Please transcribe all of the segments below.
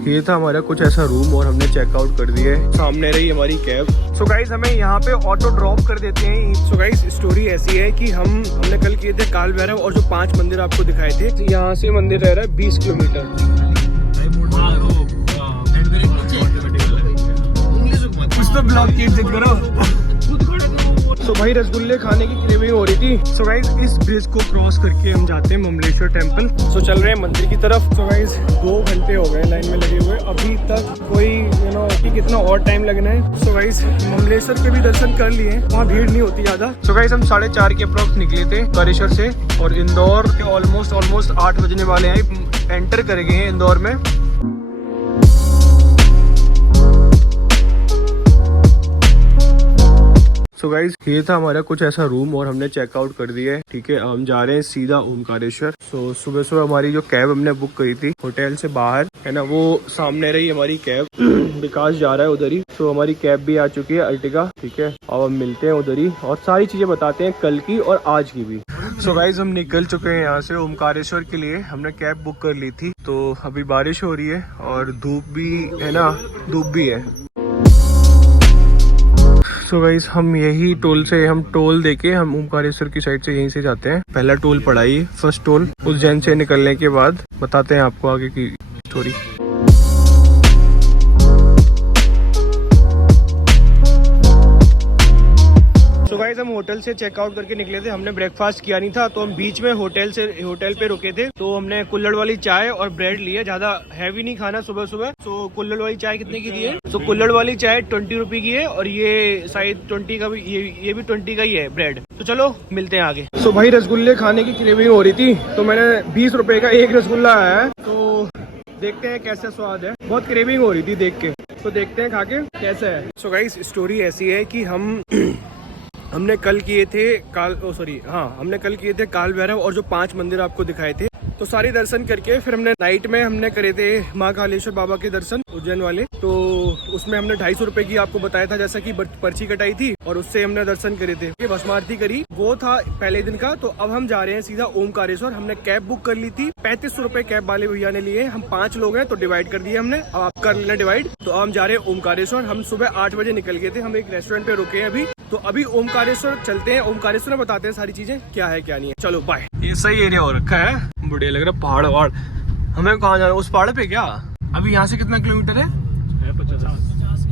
ये था हमारा कुछ ऐसा रूम और हमने चेकआउट कर दिया है। सामने रही हमारी कैब। सो गाइज हमें यहाँ पे ऑटो ड्रॉप कर देते हैं। सो गाइज स्टोरी ऐसी है कि हमने कल किए थे काल भैरव और जो 5 मंदिर आपको दिखाए थे, यहाँ से मंदिर रह रहा है 20 किलोमीटर। कुछ तो ब्लॉग की इज्जत करो। तो भाई रसगुल्ले खाने की क्रेविंग हो रही थी। सो गाइज इस ब्रिज को क्रॉस करके हम जाते हैं ममलेश्वर टेम्पल। सो चल रहे हैं मंदिर की तरफ। सो गाइज 2 घंटे हो गए लाइन में लगे हुए, अभी तक कोई कि कितना और टाइम लगना है। सो गाइज ममलेश्वर के भी दर्शन कर लिए, वहाँ भीड़ नहीं होती ज्यादा। सो गाइज हम 4:30 के अप्रॉक्स निकले थे कारेश्वर से और इंदौर के ऑलमोस्ट 8 बजने वाले हैं। एंटर कर गए हैं इंदौर में। सो गाइज ये था हमारा कुछ ऐसा रूम और हमने चेकआउट कर दिया है। ठीक है, हम जा रहे हैं सीधा ओमकारेश्वर। सो सुबह सुबह हमारी जो कैब हमने बुक करी थी होटल से बाहर, है ना, वो सामने रही हमारी कैब। विकास जा रहा है उधर ही। तो हमारी कैब भी आ चुकी है, अर्टिगा। ठीक है, अब हम मिलते हैं उधर ही और सारी चीजें बताते हैं, कल की और आज की भी। सो गाइज हम निकल चुके हैं यहाँ से ओमकारेश्वर के लिए। हमने कैब बुक कर ली थी। तो अभी बारिश हो रही है और धूप भी है ना, धूप भी है। सो गाइस हम यही टोल देके हम ओमकारेश्वर की साइड से यहीं से जाते हैं। पहला टोल पड़ा ही, फर्स्ट टोल। उज्जैन से निकलने के बाद बताते हैं आपको आगे की स्टोरी। सो गाइस हम होटल से चेकआउट करके निकले थे। हमने ब्रेकफास्ट किया नहीं था, तो हम बीच में होटल पे रुके थे। तो हमने कुल्हड़ वाली चाय और ब्रेड लिए, ज्यादा हैवी नहीं खाना सुबह सुबह। तो कुल्हड़ वाली चाय कितने की दी है? तो कुल्हड़ वाली चाय 20 रुपए की है और ये शायद 20 का भी, ये भी 20 का ही है ब्रेड। तो चलो मिलते हैं आगे। सो भाई रसगुल्ले खाने की क्रेविंग हो रही थी, तो मैंने 20 रुपए का एक रसगुल्ला आया है। तो देखते हैं कैसा स्वाद है। बहुत क्रेविंग हो रही थी देख के, तो देखते हैं खा के कैसा है। सो गाइस स्टोरी ऐसी है कि हमने कल किए थे हमने कल किए थे काल भैरव और जो 5 मंदिर आपको दिखाए थे, तो सारे दर्शन करके फिर हमने नाइट में हमने करे थे महाकालेश्वर बाबा के दर्शन, उज्जैन वाले। तो उसमें हमने 250 रुपए की आपको बताया था, जैसा कि पर्ची कटाई थी और उससे हमने दर्शन करे थे। भस्म आरती करी, वो था पहले दिन का। तो अब हम जा रहे हैं सीधा ओमकारेश्वर। हमने कैब बुक कर ली थी, 35 रुपए कैब वाले भैया ने लिए। हम 5 लोग हैं तो डिवाइड कर दिए हमने, अब आप कर लेना डिवाइड। तो अब हम जा रहे हैं ओमकारेश्वर। हम सुबह 8 बजे निकल गए थे। हम एक रेस्टोरेंट पे रुके हैं अभी। तो अभी ओमकारेश्वर चलते हैं। ओमकारेश्वर में बताते हैं सारी चीजें क्या है क्या नहीं है। चलो बाय। ये सही एरिया हो रखा है, बढ़िया लग रहा है। पहाड़ वहाड़, हमें कहाँ जाना है? उस पहाड़ पे क्या? अभी यहाँ से कितना किलोमीटर है?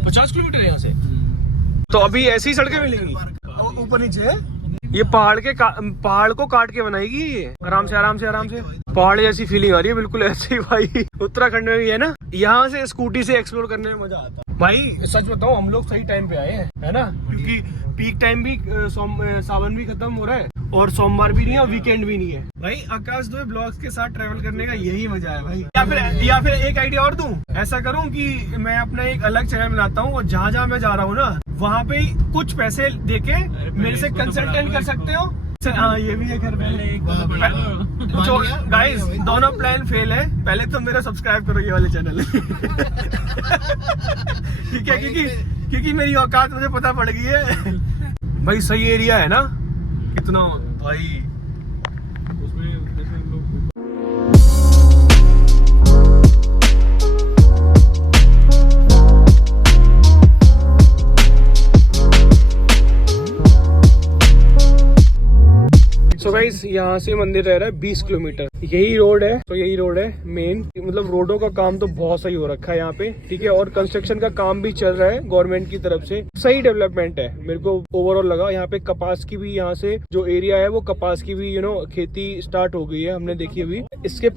50 किलोमीटर है यहाँ से। तो अभी ऐसी सड़कें मिलेंगी ऊपर नीचे? ये पहाड़ को काट के बनाएगी ये, आराम से पहाड़ जैसी फीलिंग आ रही है, बिल्कुल ऐसे ही भाई। उत्तराखंड में भी है ना, यहाँ से स्कूटी से एक्सप्लोर करने में मजा आता है भाई। सच बताऊं, हम लोग सही टाइम पे आए हैं, है ना, क्योंकि पीक टाइम भी सावन भी खत्म हो रहा है और सोमवार भी नहीं है और वीकेंड भी नहीं है भाई। आकाश दो ब्लॉग्स के साथ ट्रैवल करने का यही मजा है भाई। या फिर एक आइडिया और दूं, ऐसा करूं कि मैं अपना एक अलग चैनल बनाता हूं और जहाँ मैं जा रहा हूँ ना, वहाँ पे कुछ पैसे देके मेरे से कंसल्टेंट कर सकते हो। हाँ ये भी है घर में। तो गाइस दोनों प्लान फेल है। पहले तो मेरा सब्सक्राइब करो ये वाले चैनल। ठीक है, क्योंकि मेरी औकात मुझे पता पड़ गई है भाई। सही एरिया है ना कितना भाई। सो गाइस यहाँ से मंदिर रह रहा है 20 किलोमीटर। यही रोड है, तो यही रोड है मेन। मतलब रोडों का काम तो बहुत सही हो रखा है यहाँ पे। ठीक है, और कंस्ट्रक्शन का काम भी चल रहा है गवर्नमेंट की तरफ से। सही डेवलपमेंट है, मेरे को ओवरऑल लगा। यहाँ पे कपास की भी, यहाँ से जो एरिया है वो कपास की भी खेती स्टार्ट हो गई है, हमने देखी अभी। इससे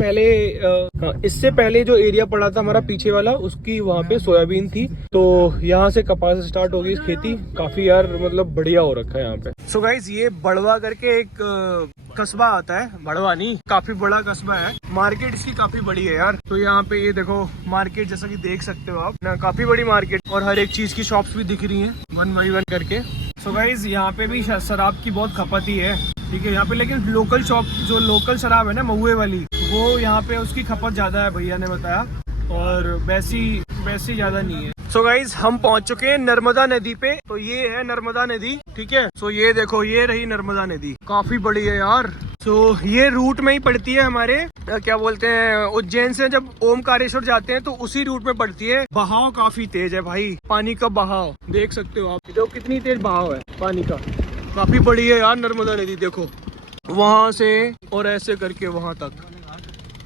पहले जो एरिया पड़ा था हमारा पीछे वाला, उसकी वहाँ पे सोयाबीन थी। तो यहाँ से कपास स्टार्ट हो गई खेती। काफी यार मतलब बढ़िया हो रखा है यहाँ पे। सो गाइस ये बड़वा करके एक कस्बा आता है, बड़वा नहीं, काफी बड़ा कस्बा है। मार्केट इसकी काफी बड़ी है यार। तो यहाँ पे ये देखो मार्केट, जैसा कि देख सकते हो आप ना, काफी बड़ी मार्केट और हर एक चीज की शॉप्स भी दिख रही हैं 1 बाय 1 करके। सो गाइस यहाँ पे भी शराब की बहुत खपत ही है। ठीक है, यहाँ पे लेकिन लोकल शॉप, जो लोकल शराब है ना महुए वाली, वो यहाँ पे उसकी खपत ज्यादा है भैया ने बताया, और वैसी ज्यादा नहीं है। सो गाइज हम पहुंच चुके हैं नर्मदा नदी पे। तो ये है नर्मदा नदी। ठीक है, सो ये देखो, ये रही नर्मदा नदी, काफी बड़ी है यार। ये रूट में ही पड़ती है हमारे, क्या बोलते हैं, उज्जैन से जब ओमकारेश्वर जाते हैं तो उसी रूट में पड़ती है। बहाव काफी तेज है भाई, पानी का बहाव देख सकते हो आप, देखो कितनी तेज बहाव है पानी का, काफी बड़ी है यार नर्मदा नदी। देखो वहां से और ऐसे करके वहां तक।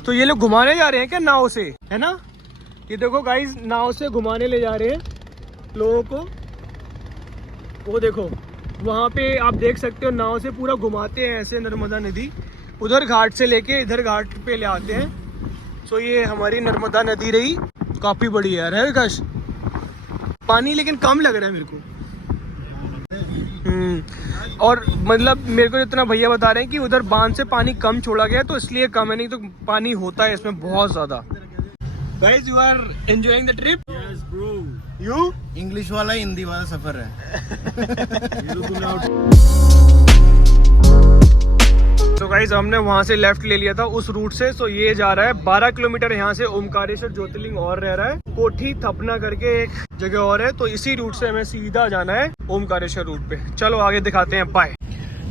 तो ये लोग घुमाने जा रहे हैं क्या नाव से, है ना? ये देखो गाइस, नाव से घुमाने ले जा रहे हैं लोगों को। वो देखो वहाँ पे आप देख सकते हो, नाव से पूरा घुमाते हैं ऐसे नर्मदा नदी, उधर घाट से लेके इधर घाट पे ले आते हैं। सो ये हमारी नर्मदा नदी रही, काफी बड़ी है यार, है विकास? पानी लेकिन कम लग रहा है मेरे को। और मतलब मेरे को इतना भैया बता रहे हैं कि उधर बांध से पानी कम छोड़ा गया तो इसलिए कम है, नहीं तो पानी होता है इसमें बहुत ज्यादा। Guys, you are enjoying the trip? Yes, bro. You? English वाला हिंदी वाला सफर है। तो गाइज हमने वहाँ से लेफ्ट ले लिया था उस रूट से। सो ये जा रहा है 12 किलोमीटर यहाँ से ओमकारेश्वर ज्योतिर्लिंग और रह रहा है, कोठी थपना करके एक जगह और है। तो इसी रूट से हमें सीधा जाना है ओमकारेश्वर रूट पे। चलो आगे दिखाते हैं, बाय।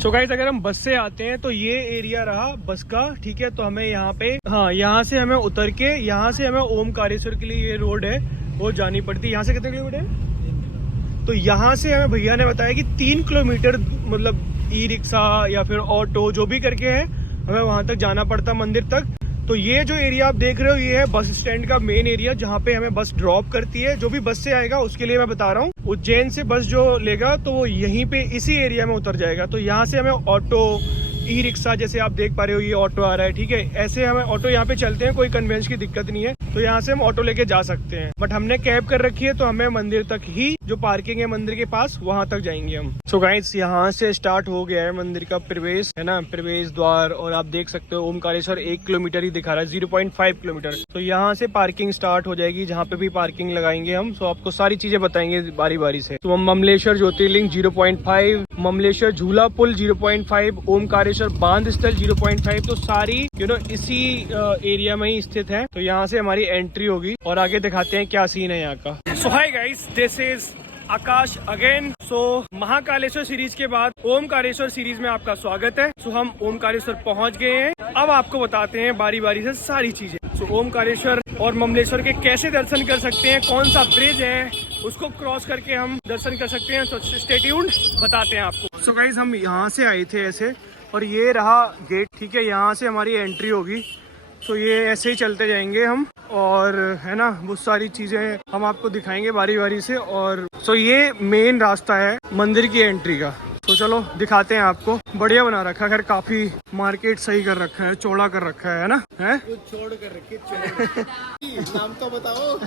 सो गाइस अगर हम बस से आते हैं तो ये एरिया रहा बस का, ठीक है। तो हमें यहाँ पे, हाँ, यहाँ से हमें उतर के यहाँ से हमें ओमकारेश्वर के लिए ये रोड है वो जानी पड़ती है। यहाँ से कितने किलोमीटर है? तो यहाँ से हमें भैया ने बताया कि 3 किलोमीटर, मतलब ई रिक्शा या फिर ऑटो जो भी करके है हमें वहां तक जाना पड़ता मंदिर तक। तो ये जो एरिया आप देख रहे हो ये है बस स्टैंड का मेन एरिया, जहाँ पे हमें बस ड्रॉप करती है। जो भी बस से आएगा उसके लिए मैं बता रहा हूँ, उज्जैन से बस जो लेगा तो वो यहीं पे इसी एरिया में उतर जाएगा। तो यहाँ से हमें ऑटो, ई रिक्शा, जैसे आप देख पा रहे हो ये ऑटो आ रहा है, ठीक है, ऐसे हमें ऑटो यहाँ पे चलते हैं, कोई कन्वेंस की दिक्कत नहीं है। तो यहाँ से हम ऑटो लेके जा सकते हैं, बट हमने कैब कर रखी है तो हमें मंदिर तक ही, जो पार्किंग है मंदिर के पास, वहां तक जाएंगे हम। सो गाइस यहाँ से स्टार्ट हो गया है मंदिर का प्रवेश, है ना, प्रवेश द्वार। और आप देख सकते हो ओमकारेश्वर 1 किलोमीटर ही दिखा रहा है, 0.5 किलोमीटर। तो यहाँ से पार्किंग स्टार्ट हो जाएगी, जहाँ पे भी पार्किंग लगाएंगे हम। सो आपको सारी चीजें बताएंगे बारी बारी से। तो ममलेश्वर ज्योतिर्लिंग 0.5, ममलेश्वर झूला पुल 0.5, ओमकारेश्वर बांध स्थल 0.5। तो सारी इसी एरिया में ही स्थित है। तो यहाँ से हमारी एंट्री होगी और आगे दिखाते हैं क्या सीन है यहाँ का। So hi guys, this is Akash again. So Mahakaleshwar series के बाद ओमकारेश्वर सीरीज में आपका स्वागत है। सो हम ओमकारेश्वर पहुंच गए हैं, अब आपको बताते हैं बारी बारी से सारी चीजें। सो ओमकारेश्वर और ममलेश्वर के कैसे दर्शन कर सकते हैं, कौन सा ब्रिज है उसको क्रॉस करके हम दर्शन कर सकते हैं। तो स्टे ट्यून्ड, बताते हैं आपको। सो गाइस हम यहाँ से आए थे ऐसे, और ये रहा गेट, ठीक है, यहाँ से हमारी एंट्री होगी। तो ये ऐसे ही चलते जाएंगे हम, और है ना बहुत सारी चीजें हम आपको दिखाएंगे बारी बारी से। और सो ये मेन रास्ता है मंदिर की एंट्री का। तो चलो दिखाते हैं आपको। बढ़िया बना रखा है, खैर काफी मार्केट सही कर रखा है, चौड़ा कर रखा है ना, है छोड़ कर रखे। नाम तो बताओ।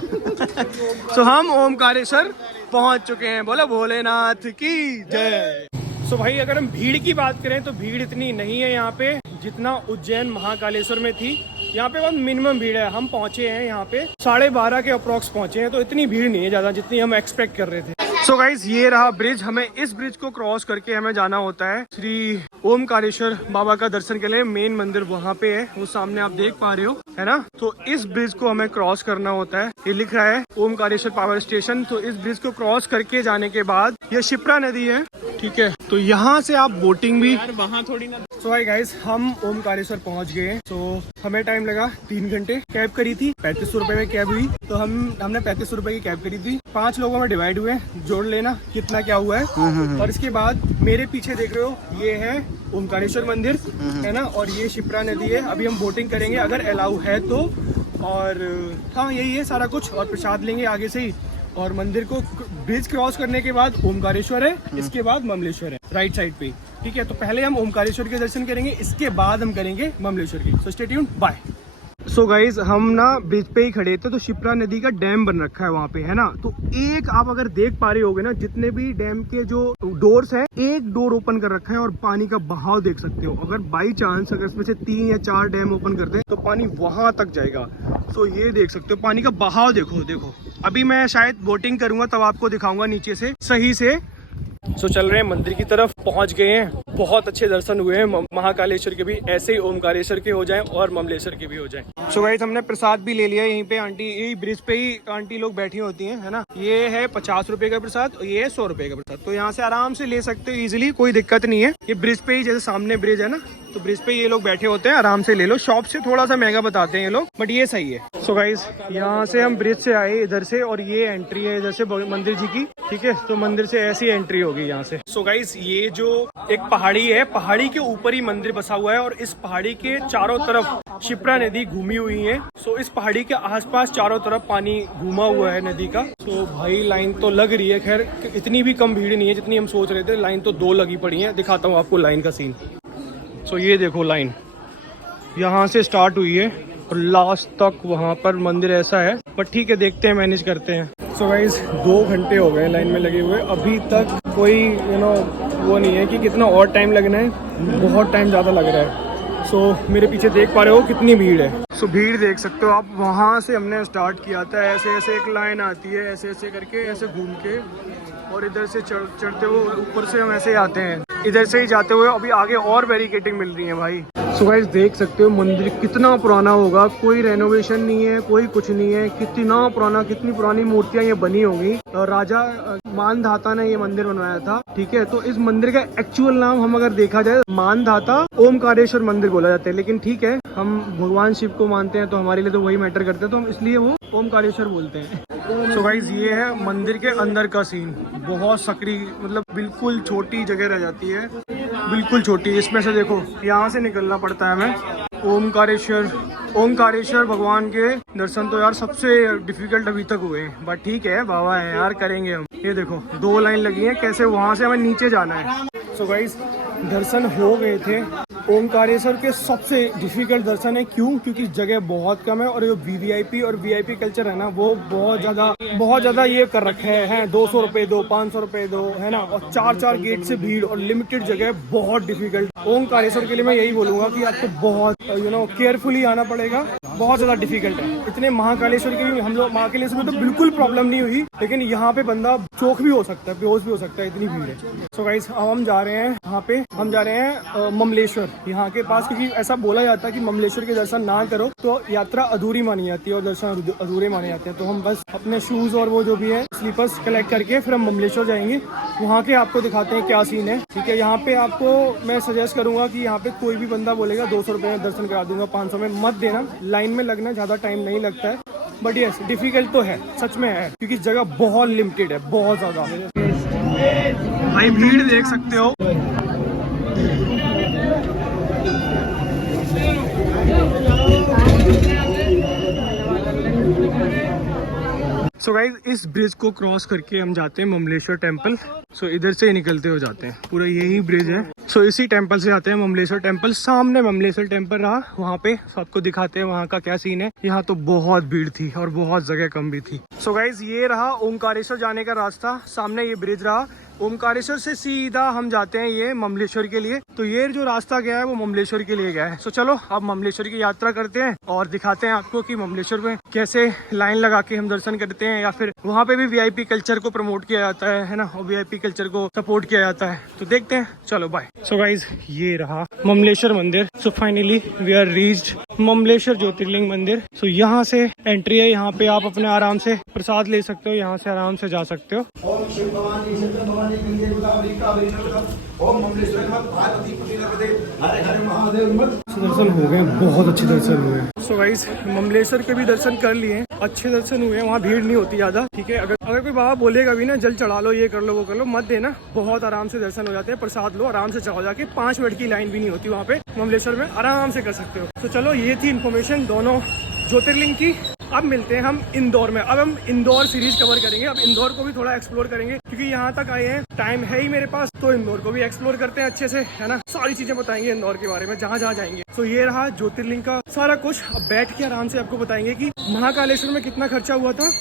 सो हम ओमकारेश्वर पहुंच चुके हैं, बोला भोलेनाथ की जय। सो भाई अगर हम भीड़ की बात करें तो भीड़ इतनी नहीं है यहाँ पे जितना उज्जैन महाकालेश्वर में थी। यहाँ पे बहुत मिनिमम भीड़ है। हम पहुंचे हैं यहाँ पे 12:30 के अप्रॉक्स पहुंचे हैं, तो इतनी भीड़ नहीं है ज्यादा जितनी हम एक्सपेक्ट कर रहे थे। सो गाइज ये रहा ब्रिज, हमें इस ब्रिज को क्रॉस करके हमें जाना होता है श्री ओमकारेश्वर बाबा का दर्शन के लिए। मेन मंदिर वहाँ पे है, वो सामने आप देख पा रहे हो, है ना। तो इस ब्रिज को हमें क्रॉस करना होता है, ये लिख रहा है ओमकारेश्वर पावर स्टेशन। तो इस ब्रिज को क्रॉस करके जाने के बाद ये शिप्रा नदी है, ठीक है। तो यहाँ से आप बोटिंग भी, वहाँ थोड़ी ना। सो हाय गाइस हम ओमकारेश्वर पहुँच गए हैं। तो हमें टाइम लगा 3 घंटे। कैब करी थी 3500 रुपए में कैब हुई, तो हमने 3500 रुपए की कैब करी थी। 5 लोगों में डिवाइड हुए, जोड़ लेना कितना क्या हुआ है। और इसके बाद मेरे पीछे देख रहे हो ये है ओमकारेश्वर मंदिर, है ना, और ये शिप्रा नदी है। अभी हम बोटिंग करेंगे अगर अलाउ है तो। और हाँ यही है सारा कुछ, और प्रसाद लेंगे आगे से ही। और मंदिर को ब्रिज क्रॉस करने के बाद ओमकारेश्वर है, इसके बाद ममलेश्वर है राइट साइड पे, ठीक है। तो पहले हम ओमकारेश्वर के दर्शन करेंगे, इसके बाद हम करेंगे ममलेश्वर के। So stay tuned, bye. So guys हम ना ब्रिज पे ही खड़े थे, तो शिप्रा नदी का डैम बन रखा है वहाँ पे, है ना। तो एक आप अगर देख पा रहे होगे ना, जितने भी डैम के जो डोर्स है, एक डोर ओपन कर रखा है और पानी का बहाव देख सकते हो। अगर बाई चांस अगर इसमें से 3 या 4 डैम ओपन करते हैं तो पानी वहां तक जाएगा। सो ये देख सकते हो पानी का बहाव, देखो देखो। अभी मैं शायद बोटिंग करूंगा तब आपको दिखाऊंगा नीचे से सही से। सो चल रहे हैं मंदिर की तरफ, पहुंच गए हैं। बहुत अच्छे दर्शन हुए हैं महाकालेश्वर के भी, ऐसे ही ओमकारेश्वर के हो जाएं और ममलेश्वर के भी हो जाएं। सो गाइस हमने प्रसाद भी ले लिया यहीं पे। आंटी यही ब्रिज पे ही आंटी लोग बैठी होती हैं, है ना। ये है 50 रुपए का प्रसाद और ये है 100 रुपए का प्रसाद। तो यहाँ से आराम से ले सकते हो इजिली, कोई दिक्कत नहीं है। ये ब्रिज पे ही, जैसे सामने ब्रिज है ना, तो ब्रिज पे ये लोग बैठे होते हैं, आराम से ले लो। शॉप से थोड़ा सा महंगा बताते हैं ये लोग, बट ये सही है। सो गाइज यहाँ से हम ब्रिज से आए इधर से, और ये एंट्री है इधर से मंदिर जी की, ठीक है। तो मंदिर से ऐसी एंट्री होगी यहाँ से। सो गाइज ये जो एक पहाड़ी है, पहाड़ी के ऊपर ही मंदिर बसा हुआ है, और इस पहाड़ी के चारों तरफ शिप्रा नदी घूमी हुई है। सो इस पहाड़ी के आसपास चारों तरफ पानी घूमा हुआ है नदी का। तो भाई लाइन तो लग रही है, खैर इतनी भी कम भीड़ नहीं है जितनी हम सोच रहे थे। लाइन तो 2 लगी पड़ी है, दिखाता हूँ आपको लाइन का सीन। सो ये देखो लाइन यहाँ से स्टार्ट हुई है और लास्ट तक वहाँ पर मंदिर ऐसा है, पर ठीक है देखते हैं, मैनेज करते हैं। सो गाइज 2 घंटे हो गए लाइन में लगे हुए, अभी तक कोई वो नहीं है कि कितना और टाइम लगना है। बहुत टाइम ज़्यादा लग रहा है। सो मेरे पीछे देख पा रहे हो कितनी भीड़ है। सो भीड़ देख सकते हो आप। वहाँ से हमने स्टार्ट किया था, ऐसे ऐसे एक लाइन आती है, ऐसे ऐसे करके ऐसे घूम के, और इधर से चढ़ते हुए ऊपर से हम ऐसे आते हैं, इधर से ही जाते हुए अभी आगे और बैरिकेडिंग मिल रही है भाई। सो गाइस देख सकते हो मंदिर कितना पुराना होगा, कोई रेनोवेशन नहीं है, कोई कुछ नहीं है। कितना पुराना, कितनी पुरानी मूर्तियां ये बनी होंगी। राजा मानधाता ने ये मंदिर बनवाया था, ठीक है। तो इस मंदिर का एक्चुअल नाम हम अगर देखा जाए, मानधाता ओमकारेश्वर मंदिर बोला जाता है, लेकिन ठीक है हम भगवान शिव को मानते हैं तो हमारे लिए तो वही मैटर करते हैं, तो हम इसलिए वो ओमकारेश्वर बोलते हैं। सो गाइस ये है मंदिर के अंदर का सीन। बहुत सकरी, मतलब बिल्कुल छोटी जगह रह जाती है, बिल्कुल छोटी। इसमें से देखो यहाँ से निकलना पड़ता है हमें। ओमकारेश्वर भगवान के दर्शन तो यार सबसे डिफिकल्ट अभी तक हुए हैं, बट ठीक है बाबा है यार, करेंगे हम। ये देखो 2 लाइन लगी है, कैसे वहाँ से हमें नीचे जाना है। सो गाइस दर्शन हो गए थे। ओमकारेश्वर के सबसे डिफिकल्ट दर्शन है, क्यों? क्योंकि जगह बहुत कम है, और ये वीवीआईपी और वीआईपी कल्चर है ना, वो बहुत ज्यादा ये कर रखे हैं। 200 रुपए दो, 500 रुपए दो, है ना, और 4 गेट से भीड़ और लिमिटेड जगह, बहुत डिफिकल्ट। ओमकारेश्वर के लिए मैं यही बोलूंगा कि आपको बहुत केयरफुली आना पड़ेगा, बहुत ज्यादा डिफिकल्ट है। इतने महाकालेश्वर के भी, हम लोग महाकालेश्वर में तो बिल्कुल प्रॉब्लम नहीं हुई, लेकिन यहाँ पे बंदा चौक भी हो सकता है, बेहोश भी हो सकता है, इतनी भीड़ है। सो गाइस अब हम जा रहे हैं, यहाँ पे हम जा रहे हैं ममलेश्वर, यहाँ के पास, क्योंकि ऐसा बोला जाता है कि ममलेश्वर के दर्शन ना करो तो यात्रा अधूरी मानी जाती है और दर्शन अधूरे माने जाते हैं। तो हम बस अपने शूज और वो जो भी है स्लीपर्स कलेक्ट करके फिर हम ममलेश्वर जाएंगे। वहाँ के आपको दिखाते हैं क्या सीन है, ठीक है। यहाँ पे आपको मैं सजेस्ट करूंगा कि यहाँ पे कोई भी बंदा बोलेगा 200 रुपये में दर्शन करा दूंगा, 500 में मत देना। लाइन में लगना ज़्यादा टाइम नहीं लगता है, बट यस डिफिकल्ट तो है, सच में है, क्योंकि जगह बहुत लिमिटेड है, बहुत ज़्यादा। भाई भीड़ देख सकते हो। सो गाइज इस ब्रिज को क्रॉस करके हम जाते हैं ममलेश्वर टेम्पल। सो इधर से ही निकलते हो जाते हैं, पूरा यही ब्रिज है। सो इसी टेम्पल से जाते हैं ममलेश्वर टेम्पल। सामने ममलेश्वर टेम्पल रहा, वहाँ पे सबको दिखाते हैं वहाँ का क्या सीन है। यहाँ तो बहुत भीड़ थी और बहुत जगह कम भी थी। सो गाइज ये रहा ओमकारेश्वर जाने का रास्ता, सामने ये ब्रिज रहा। ओमकारेश्वर से सीधा हम जाते हैं ये ममलेश्वर के लिए। तो ये जो रास्ता गया है वो ममलेश्वर के लिए गया है। सो चलो अब ममलेश्वर की यात्रा करते हैं और दिखाते हैं आपको कि ममलेश्वर में कैसे लाइन लगा के हम दर्शन करते हैं, या फिर वहाँ पे भी वीआईपी कल्चर को प्रमोट किया जाता है ना, और वीआईपी कल्चर को सपोर्ट किया जाता है। तो देखते हैं, चलो बाय। सो गाइज ये रहा ममलेश्वर मंदिर। So finally we are reached Mamleshwar Jyotirlinga मंदिर। सो यहाँ से एंट्री है, यहाँ पे आप अपने आराम से प्रसाद ले सकते हो, यहाँ से आराम से जा सकते हो। दर्शन हो गए, बहुत अच्छे दर्शन हुए। सो गाइस ममलेश्वर के भी दर्शन कर लिए, अच्छे दर्शन हुए। वहाँ भीड़ नहीं होती ज्यादा, ठीक है। अगर कोई बाबा बोलेगा भी ना जल चढ़ा लो, ये कर लो, वो कर लो, मत देना, बहुत आराम से दर्शन हो जाते हैं। प्रसाद लो, आराम से चढ़ाओ जाके, 5 मिनट की लाइन भी नहीं होती वहाँ पे ममलेश्वर में, आराम से कर सकते हो। तो चलो ये थी इन्फॉर्मेशन दोनों ज्योतिर्लिंग की। अब मिलते हैं हम इंदौर में। अब हम इंदौर सीरीज कवर करेंगे, अब इंदौर को भी थोड़ा एक्सप्लोर करेंगे, क्योंकि यहाँ तक आए हैं, टाइम है ही मेरे पास, तो इंदौर को भी एक्सप्लोर करते हैं अच्छे से, है ना। सारी चीजें बताएंगे इंदौर के बारे में, जहाँ जहाँ जाएंगे। तो ये रहा ज्योतिर्लिंग का सारा कुछ। अब बैठ के आराम से आपको बताएंगे कि महाकालेश्वर में कितना खर्चा हुआ था,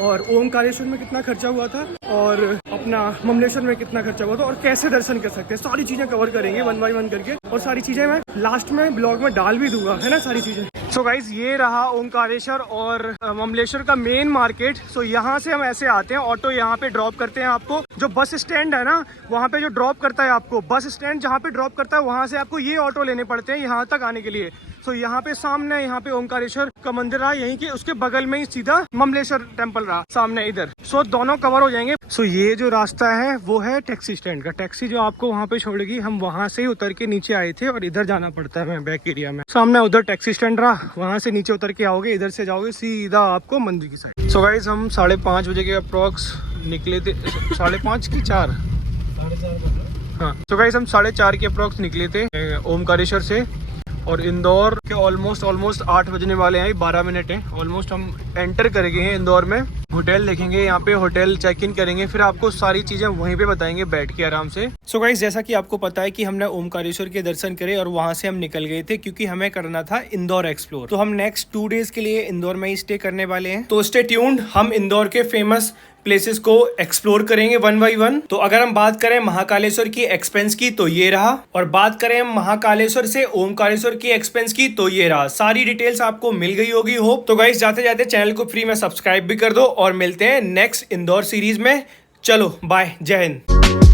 और ओमकारेश्वर में कितना खर्चा हुआ था, और अपना ममलेश्वर में कितना खर्चा हुआ था, और कैसे दर्शन कर सकते हैं। सारी चीजें कवर करेंगे 1 बाय 1 करके, और सारी चीजें मैं लास्ट में ब्लॉग में डाल भी दूंगा, है ना, सारी चीजें। सो गाइज ये रहा ओंकारेश्वर और ममलेश्वर का मेन मार्केट। सो यहाँ से हम ऐसे आते हैं, ऑटो यहाँ पे ड्रॉप करते हैं आपको। जो बस स्टैंड है ना, वहाँ पे जो ड्रॉप करता है आपको, बस स्टैंड जहाँ पे ड्रॉप करता है वहाँ से आपको ये ऑटो लेने पड़ते हैं यहाँ तक आने के लिए। सो यहाँ पे सामने यहाँ पे ओंकारेश्वर का मंदिर रहा, यहीं के उसके बगल में ही सीधा ममलेश्वर टेम्पल रहा सामने इधर। सो दोनों कवर हो जाएंगे। सो ये जो रास्ता है वो है टैक्सी स्टैंड का। टैक्सी जो आपको वहाँ पे छोड़ेगी, हम वहाँ से ही उतर के नीचे आए थे और इधर जाना पड़ता है बैक एरिया में। सामने उधर टैक्सी स्टैंड रहा, वहाँ से नीचे उतर के आओगे, इधर से जाओगे सीधा आपको मंदिर की साइड। सो गाइस हम 5:30 बजे के अप्रॉक्स निकले थे, 5:30 की 4, हाँ। सो गाइस हम 4:30 के अप्रॉक्स निकले थे ओमकारेश्वर से, और इंदौर के ऑलमोस्ट 8 बजने वाले हैं, 12 मिनट हैं ऑलमोस्ट। हम एंटर करेंगे हैं इंदौर में, होटल देखेंगे, यहाँ पे होटल चेक इन करेंगे, फिर आपको सारी चीजें वहीं पे बताएंगे बैठ के आराम से। सो गाइस जैसा कि आपको पता है कि हमने ओमकारेश्वर के दर्शन करे और वहां से हम निकल गए थे क्योंकि हमें करना था इंदौर एक्सप्लोर। तो हम नेक्स्ट 2 डेज के लिए इंदौर में ही स्टे करने वाले हैं। तो स्टे ट्यून्ड, हम इंदौर के फेमस प्लेसेस को एक्सप्लोर करेंगे 1 बाय 1। तो अगर हम बात करें महाकालेश्वर की एक्सपेंस की तो ये रहा, और बात करें हम महाकालेश्वर से ओमकारेश्वर की एक्सपेंस की तो ये रहा। सारी डिटेल्स आपको मिल गई होगी होप। तो गाइस जाते जाते चैनल को फ्री में सब्सक्राइब भी कर दो और मिलते हैं नेक्स्ट इंदौर सीरीज में। चलो बाय, जय हिंद।